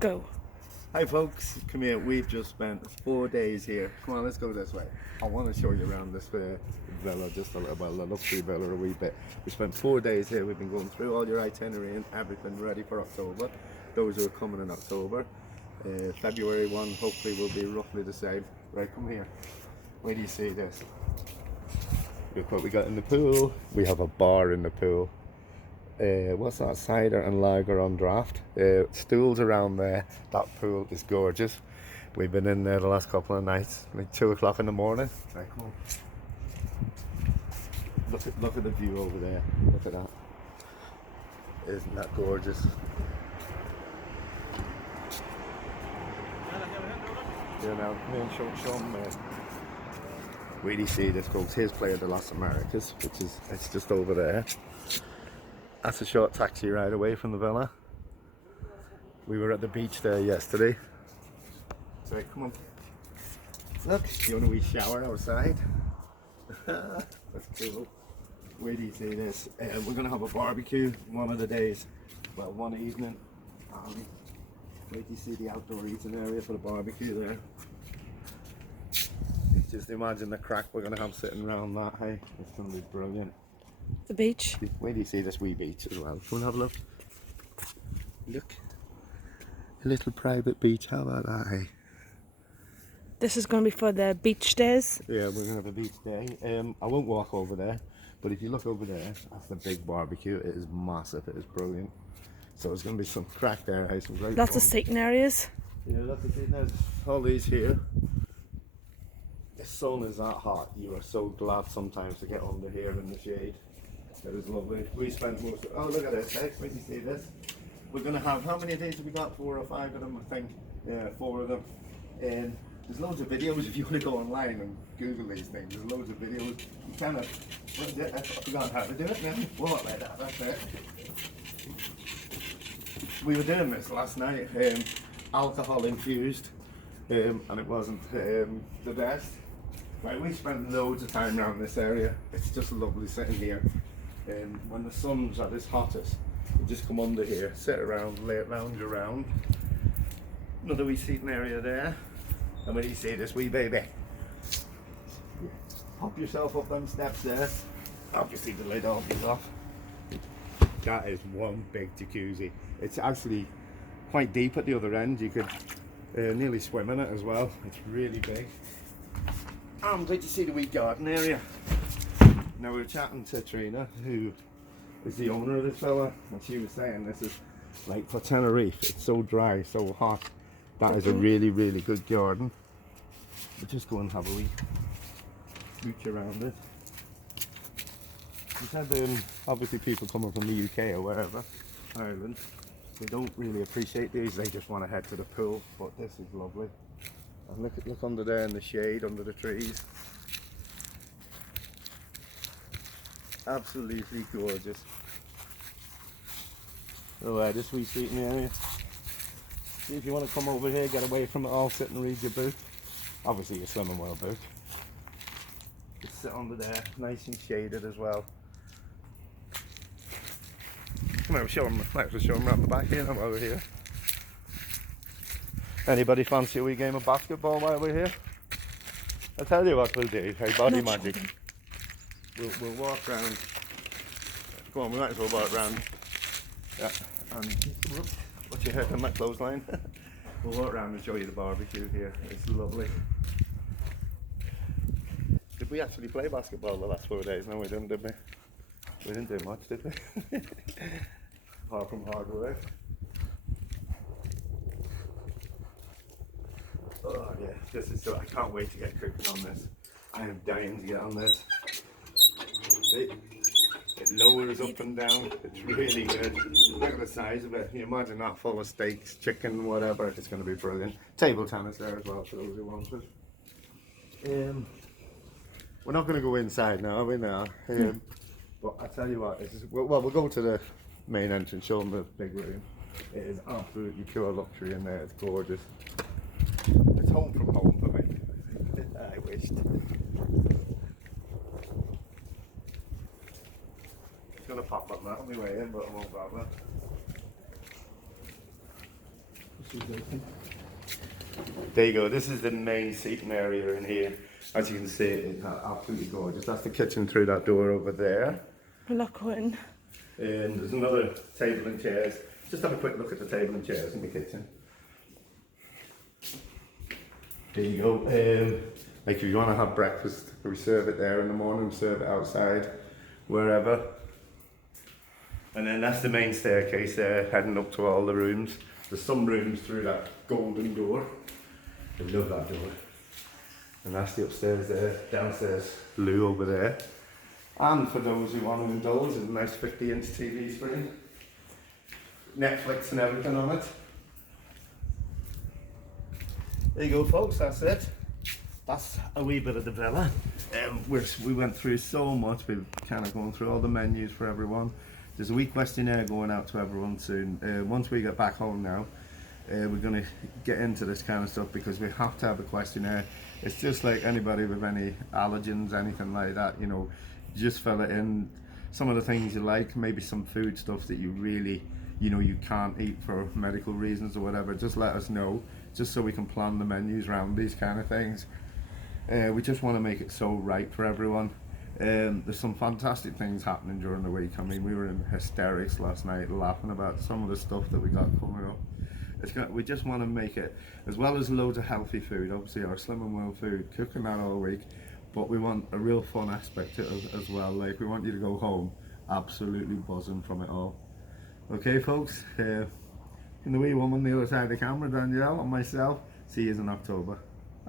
Go. Hi folks, come here. We've just spent 4 days here. Come on, let's go this way. I want to show you around this villa, just a little bit, a luxury villa a wee bit. We spent 4 days here. We've been going through all your itinerary and everything ready for October. Those who are coming in October. February 1 hopefully will be roughly the same. Right, come here. Where do you see this? Look what we got in the pool. We have a bar in the pool. What's that? Cider and lager on draft. Stools around there. That pool is gorgeous. We've been in there the last couple of nights, like 2 o'clock in the morning. Right, come on. Look at the view over there. Look at that. Isn't that gorgeous? Yeah, now come here and show them there. Really see this, folks. Here's Playa de las Americas, which is it's just over there. That's a short taxi ride away from the villa. We were at the beach there yesterday. So come on. Look, you want a wee shower outside? That's cool. Where do you see this? We're going to have a barbecue one of the days. Well, one evening. Wait do you see the outdoor eating area for the barbecue there? Just imagine the crack we're going to have sitting around that, hey? It's going to be brilliant. The beach. Where do you see this wee beach as well? Come and have a look. Look. A little private beach, how about that, hey? This is going to be for the beach days. Yeah, we're going to have a beach day. I won't walk over there, but if you look over there, that's the big barbecue. It is massive, it is brilliant. So there's going to be some crack there, hey? Some great Lots fun. of seating areas. Yeah, lots of seating areas. All these here. The sun is that hot, you are so glad sometimes to get under here in the shade. It is lovely. We spent most of, oh look at this, hey, when you see this. We're going to have, how many days have we got? 4 or 5 of them, I think. Yeah, 4 of them. And there's loads of videos if you want to go online and Google these things. There's loads of videos. You kind of, what is it? I forgot how to do it now. What like that, that's it. We were doing this last night, alcohol infused, and it wasn't the best. Right, we spent loads of time around this area. It's just lovely sitting here. When the sun's at its hottest, you just come under here, sit around, lounge around. Another wee seating area there. And when you see this wee baby, hop yourself up them steps there. Obviously the lid opens off. That is one big jacuzzi. It's actually quite deep at the other end. You could nearly swim in it as well. It's really big. I'm glad to see the wee garden area. Now we were chatting to Trina, who is the owner of this fella, and she was saying this is like for Tenerife. It's so dry, so hot. That is a really, really good garden. We'll just go and have a wee mooch around it. She said obviously people coming from the UK or wherever, Ireland, they don't really appreciate these. They just want to head to the pool. But this is lovely. And look under there in the shade, under the trees. Absolutely gorgeous. Oh, this wee seating area. See if you want to come over here, get away from it all, sit and read your book. Obviously your swimming well book. Just sit under there, nice and shaded as well. Come on, show them. Might as well show them around the back here. I'm over here. Anybody fancy a wee game of basketball while we're here? I'll tell you what we'll do. Hey, body magic. We'll walk round. Come on, we might as well walk round. Yeah, and whoops, what's your head on that clothesline? We'll walk round and show you the barbecue here. It's lovely. Did we actually play basketball the last 4 days? No, we didn't, did we? We didn't do much, did we? Apart from hard work. Oh yeah, this is so, I can't wait to get cooking on this. I am dying to get on this. See? It lowers up and down. It's really good. Look at the size of it. Can you imagine that full of steaks, chicken, whatever? It's going to be brilliant. Table tennis there as well for those who want it. We're not going to go inside now, are we now? But I tell you what, we'll go to the main entrance, show them the big room. It is absolutely pure luxury in there. It's gorgeous. It's home from home for me. I wished. It's going to pop up now on my way in, but I won't bother. There you go. This is the main seating area in here. As you can see, it's absolutely gorgeous. That's the kitchen through that door over there. Look in. And there's another table and chairs. Just have a quick look at the table and chairs in the kitchen. There you go. Like if you want to have breakfast, we serve it there in the morning, serve it outside, wherever. And then that's the main staircase there, heading up to all the rooms. There's some rooms through that golden door. I love that door. And that's the upstairs there, downstairs loo over there. And for those who want to indulge, there's a nice 50-inch TV screen. Netflix and everything on it. There you go folks, that's it. That's a wee bit of the villa. We went through so much, we've kind of gone through all the menus for everyone. There's a wee questionnaire going out to everyone soon. Once we get back home now, we're going to get into this kind of stuff because we have to have a questionnaire. It's just like anybody with any allergens, anything like that, you know, just fill it in. Some of the things you like, maybe some food stuff that you really, you know, you can't eat for medical reasons or whatever, just let us know, just so we can plan the menus around these kind of things. We just want to make it so right for everyone. There's some fantastic things happening during the week. I mean, we were in hysterics last night laughing about some of the stuff that we got coming up. We just want to make it, as well as loads of healthy food, obviously our Slim and Well food, cooking that all week, but we want a real fun aspect to it as well. Like, we want you to go home absolutely buzzing from it all. Okay folks, and the wee woman on the other side of the camera, Danielle, and myself, see you in October.